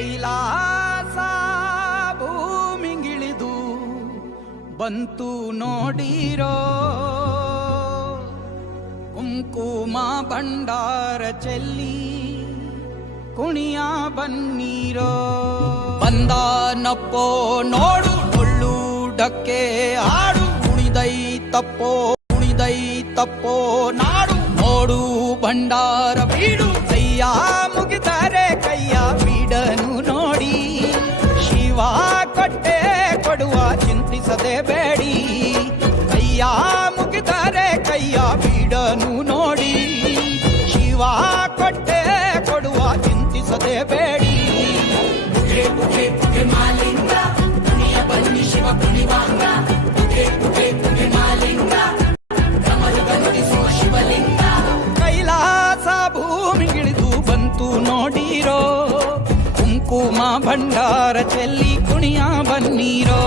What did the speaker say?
ಕೈಲಾಸ ಭೂಮಿಗಿಳಿದು ಬಂತು ನೋಡಿರೋ, ಕುಂಕುಮ ಭಂಡಾರ ಚೆಲ್ಲಿ ಕುಣಿಯ ಬನ್ನೀರೋ. ಬಂದಾನಪ್ಪೋ ನೋಡು ಡೊಳ್ಳು ಡಕ್ಕೆ ಹಾಡು, ಕುಣಿದೈ ತಪ್ಪೋ ನಾಡು. ನೋಡು ಭಂಡಾರ ಬೀಡು, ಕೈಯ ಮುಗಿದರೆ ಕೈಯ ಬೀಡನು ನೋಡಿ. ಶಿವ ಕೊಟ್ಟೆ ಕೊಡುವ ಚಿಂತಿಸದೆ ಬೇಡಿ, ಕೈಯ ಮುಗಿದರೆ ಕೈಯ ಬೀಡನು ನೋಡಿ. ಶಿವ ಕೊಟ್ಟೆ ಕೊಡುವ ಚಿಂತಿಸದೆ ಬೇಡಿ. ಬುಗೆ ಬುಗೆ ಬುಗೆ ಮಾಲಿಂಗ ಕುಣಿಯ ಬನ್ನಿ ಶಿವ ಕುಣಿವಾಂಗ. ಬುಗೆ ಬುಗೆ ಬುಗೆ ಮಾಲಿಂಗ ಗಮಲು ಗಮನಿಸೋ ಶಿವಲಿಂಗ. ಕೈಲಾಸ ಭೂಮಿಗಿಳಿದು ಬಂತು ನೋಡಿರೋ, ಕುಂಕುಮ ಭಂಡಾರ ಚೆಲ್ಲಿ ಕುಣಿಯ ಬನ್ನೀರೋ.